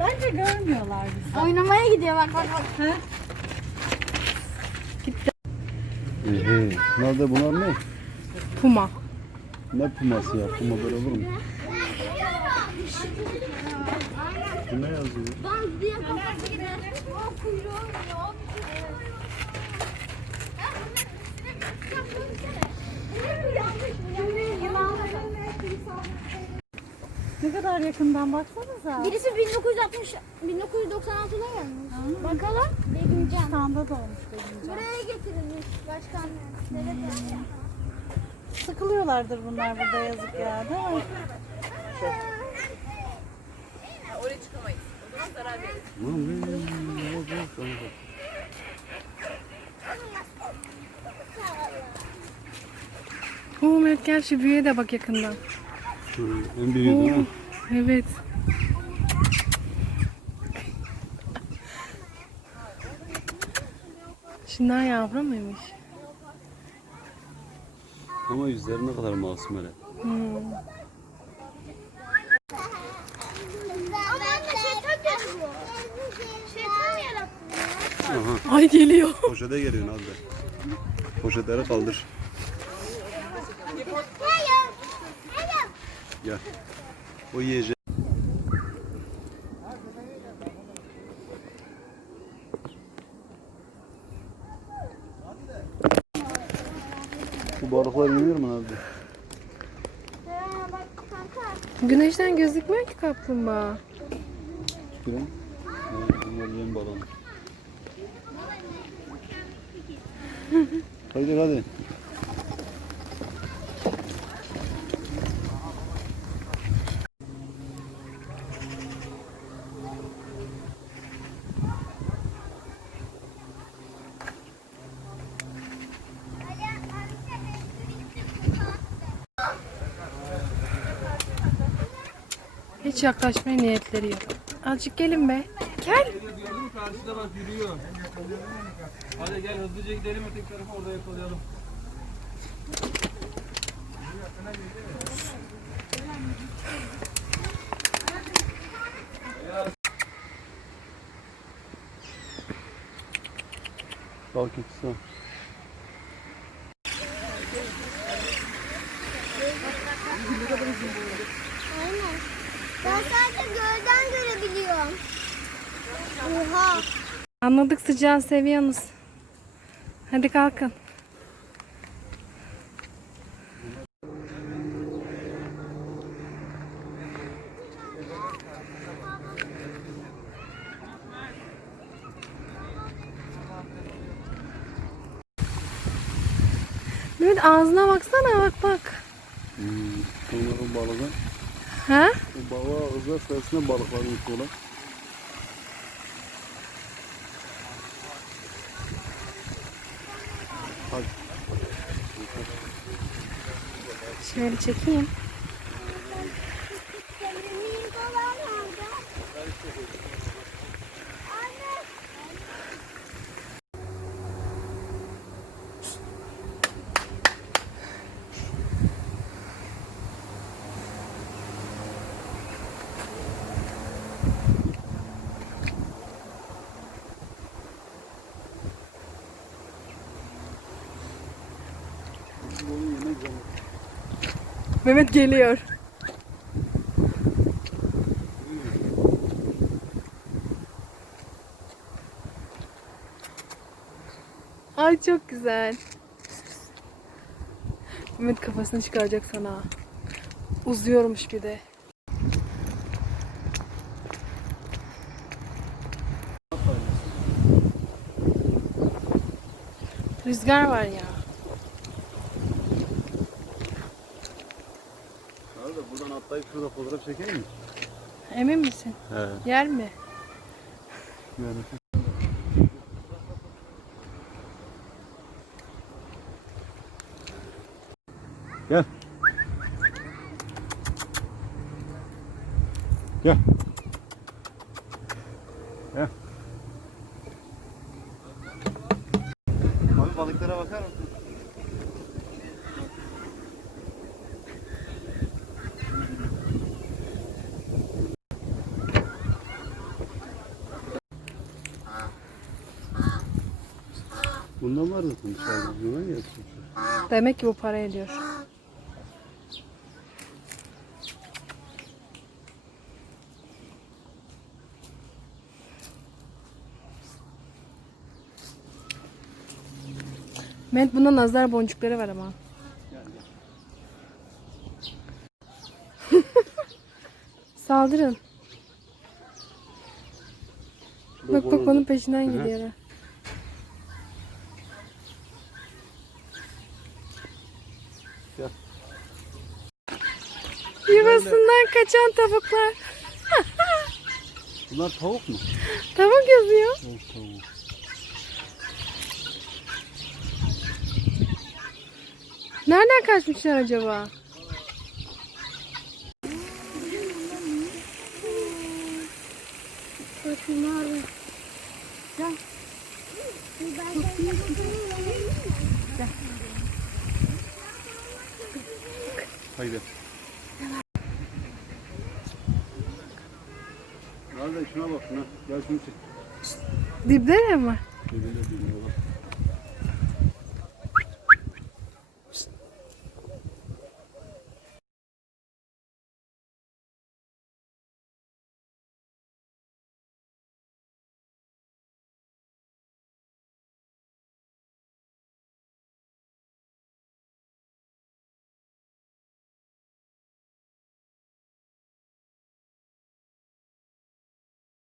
Bence görmüyorlar bizi. Oynamaya gidiyor bak bak bak. Ha? Ehe. Nerede bunlar ne? Puma. Ne puması ya? Puma böyle olur mu? Bu ne yazıyor? Bak diye kafası gider. O kuyruğu oynuyor. Ne kadar yakından baksanıza. Birisi 1960 1996'da gelmiş. Bakalım. Begümcan. Standa da olmuş benim. Buraya getirilmiş başkan. Evet. Sıkılıyorlardır bunlar burada yazık ya değil mi? Lan ne? Ne olacak? Sana bak. Oo Mert gel şu büyüğe de bak yakından. Hı, En büyüğü değil mi? Evet. Şunlar yavru muymuş? Ama yüzleri ne kadar masum hele. Hmm. Aha. Ay geliyor. Poşete geliyor Nazlı. Poşetleri kaldır. Gel. O yiyecek. Bu balıklar yemiyor mu kanka. Güneşten gözükmüyor ki kaplumbağa. Tüküren. Bunlar yem balığı. Hadi hadi. Hiç yaklaşmaya niyetleri yok. Azıcık gelin be. Gel. Gördün mü karşıda bak yürüyor. Hadi gel hızlıca gidelim öteki tarafa orada yakalayalım. Balık ikisi var. Aynen. Ben sadece gölden görebiliyorum. Oha. Anladık sıcağı seviyorsunuz. Hadi kalkın. Mehmet ağzına baksana bak bak. Hmm. Bunların balığı. Ha? Bu balığa özel sayesinde balıklar. Hadi. Şöyle çekeyim. Mehmet geliyor. Ay çok güzel. Mehmet kafasını çıkaracak sana. Uzuyormuş bir de. Rüzgar var ya. Nerede? Buradan atlayıp şurada fotoğraf çekeyim mi? Emin misin? He. Yer mi? Yani. Gel. Gel. Gel. Abi balıklara bakar mısın? Bundan var zaten dışarıda. Bundan gelsin. Demek ki bu para ediyor. Mehmet bunda nazar boncukları var ama. Saldırın. Bak bak onun peşinden gidiyor. Yuvasından kaçan tavuklar. Bunlar tavuk mu? Tavuk yazıyor. Tavuk tavuk. Nereden kaçmışlar acaba? Haydi. Nerede şuna bak şuna. Gel şunu çek. Dibde mi? Şöyle bilmiyorum.